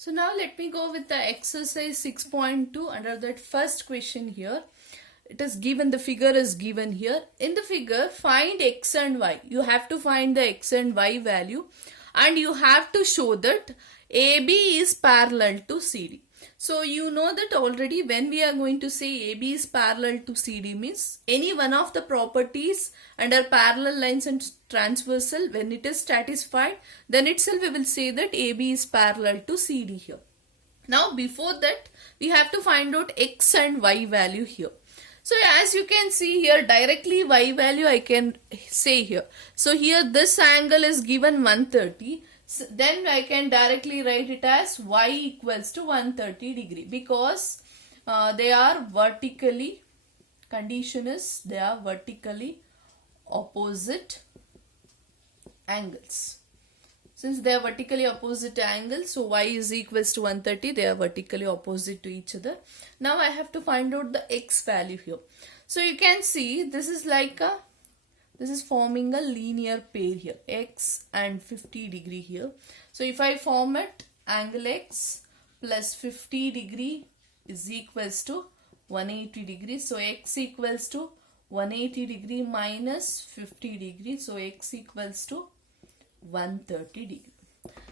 So now let me go with the exercise 6.2 under that first question here. It is given, the figure is given here. In the figure, find x and y. You have to find the x and y value and you have to show that AB is parallel to CD. So you know that already when we are going to say AB is parallel to CD means any one of the properties under parallel lines and transversal, when it is satisfied, then itself we will say that AB is parallel to CD here. Now before that we have to find out x and y value here. So as you can see here, directly y value I can say here. So here this angle is given 130. So then I can directly write it as y equals to 130 degree because they are vertically, condition is they are vertically opposite angles. Since they are vertically opposite angles, so y is equals to 130, they are vertically opposite to each other. Now I have to find out the x value here. So you can see this is like a, this is forming a linear pair here, x and 50 degree here. So if I form it, angle x plus 50 degree is equals to 180 degree. So x equals to 180 degree minus 50 degree. So x equals to 130 degree.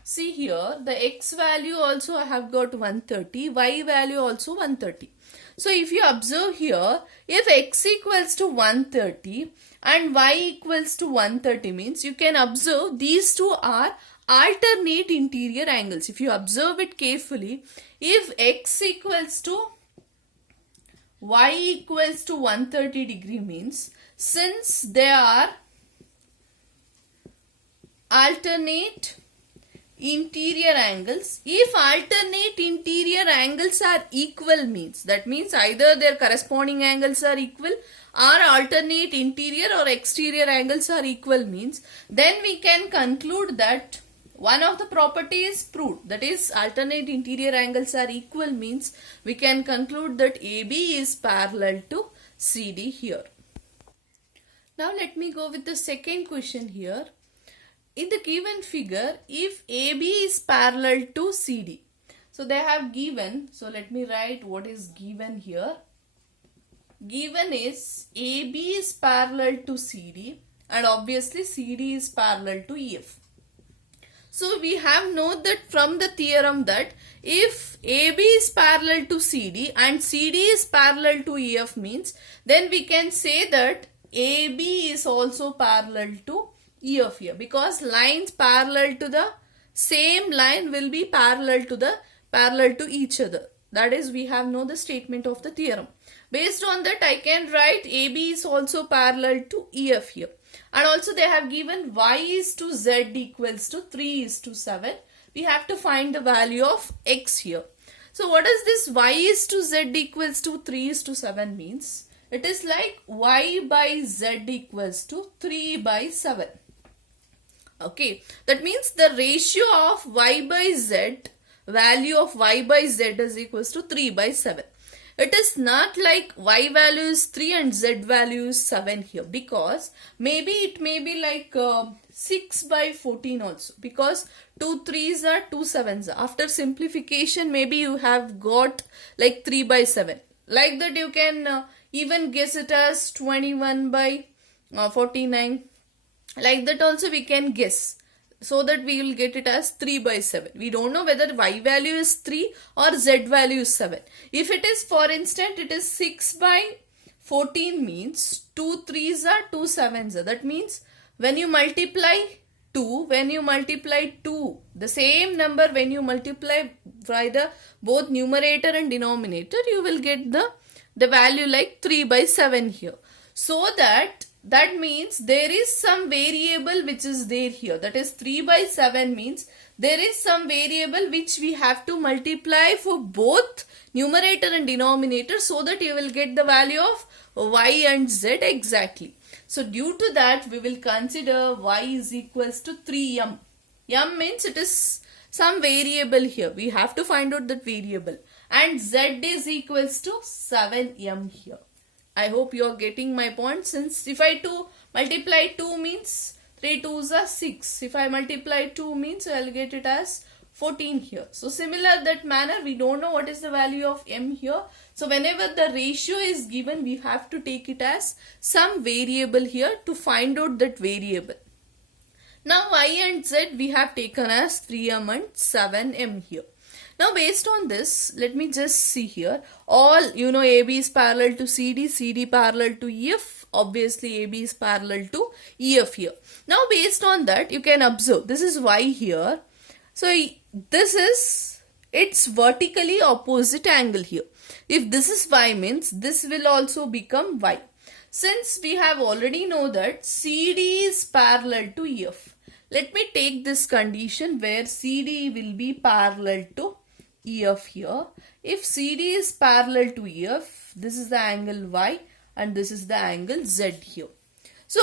See here, the x value also I have got 130, y value also 130. So if you observe here, if x equals to 130 and y equals to 130 means you can observe these two are alternate interior angles. If you observe it carefully, if x equals to y equals to 130 degree means since they are alternate interior angles, if alternate interior angles are equal means, that means either their corresponding angles are equal or alternate interior or exterior angles are equal means, then we can conclude that one of the property is proved, that is alternate interior angles are equal means we can conclude that AB is parallel to CD here. Now let me go with the second question here. In the given figure, if AB is parallel to CD, so they have given, so let me write what is given here. Given is AB is parallel to CD and obviously CD is parallel to EF. So we have known that from the theorem that if AB is parallel to CD and CD is parallel to EF means, then we can say that AB is also parallel to EF here, because lines parallel to the same line will be parallel to each other. That is, we have known the statement of the theorem. Based on that, I can write AB is also parallel to EF here. And also they have given y is to z equals to 3 is to 7. We have to find the value of x here. So what is this y is to z equals to 3 is to 7 means? It is like y by z equals to 3 by 7. Okay, that means the ratio of y by z, value of y by z is equals to 3 by 7. It is not like y value is 3 and z value is 7 here, because maybe it may be like 6 by 14 also, because 2 3s are 2 7s. After simplification maybe you have got like 3 by 7. Like that you can even guess it as 21 by 49. Like that also we can guess, so that we will get it as 3 by 7. We don't know whether y value is 3 or z value is 7. If it is, for instance, it is 6 by 14 means 2 3s are 2 7s. That means when you multiply 2, the same number when you multiply by the both numerator and denominator, you will get the value like 3 by 7 here. So that means there is some variable which is there here. That is 3 by 7 means there is some variable which we have to multiply for both numerator and denominator, so that you will get the value of y and z exactly. So due to that we will consider y is equals to 3m. M means it is some variable here. We have to find out that variable. And z is equals to 7m here. I hope you are getting my point. Since if I multiply 2 means 3 2s are 6. If I multiply 2 means I will get it as 14 here. So similar that manner, we don't know what is the value of m here. So whenever the ratio is given, we have to take it as some variable here to find out that variable. Now y and z we have taken as 3m and 7m here. Now based on this, let me just see here. All, AB is parallel to CD, CD parallel to EF. Obviously AB is parallel to EF here. Now based on that, you can observe this is y here. So this is its vertically opposite angle here. If this is y means this will also become y. Since we have already know that CD is parallel to EF. Let me take this condition where CD will be parallel to EF here. If CD is parallel to EF, this is the angle Y and this is the angle Z here. So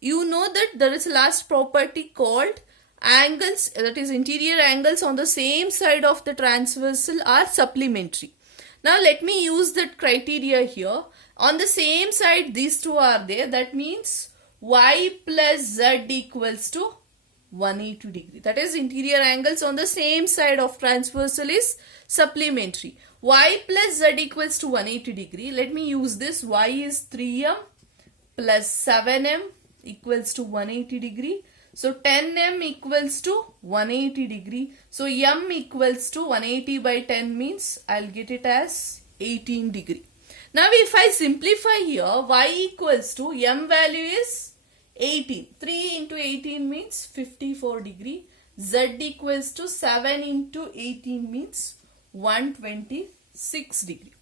you know that there is a last property called angles, that is interior angles on the same side of the transversal are supplementary. Now let me use that criteria here. On the same side these two are there, that means Y plus Z equals to 180 degree. That is interior angles on the same side of transversal is supplementary. Y plus Z equals to 180 degree. Let me use this. Y is 3m plus 7m equals to 180 degree. So 10m equals to 180 degree. So m equals to 180 by 10 means I'll get it as 18 degree. Now if I simplify here, y equals to m value is 18. 3 into 18 means 54 degree. Z equals to 7 into 18 means 126 degree.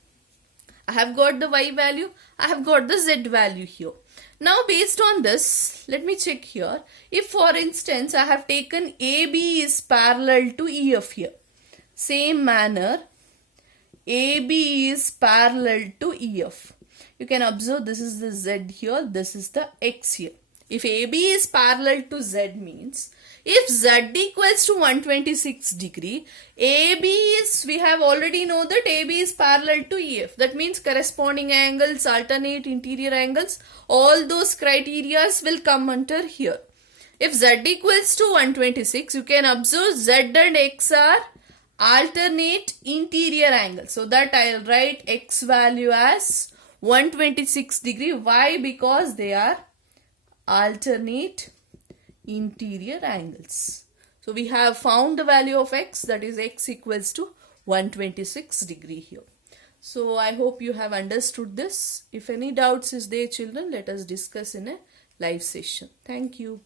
I have got the y value. I have got the z value here. Now based on this, let me check here. If for instance I have taken AB is parallel to EF here. Same manner, AB is parallel to EF. You can observe this is the Z here, this is the X here. If AB is parallel to Z means, if Z equals to 126 degree, AB is, we have already know that AB is parallel to EF. That means corresponding angles, alternate interior angles, all those criterias will come under here. If Z equals to 126, you can observe Z and X are alternate interior angles. So that I'll write X value as 126 degree. Why? Because they are alternate interior angles. So we have found the value of X, that is X equals to 126 degree here. So I hope you have understood this. If any doubts is there, children, let us discuss in a live session. Thank you.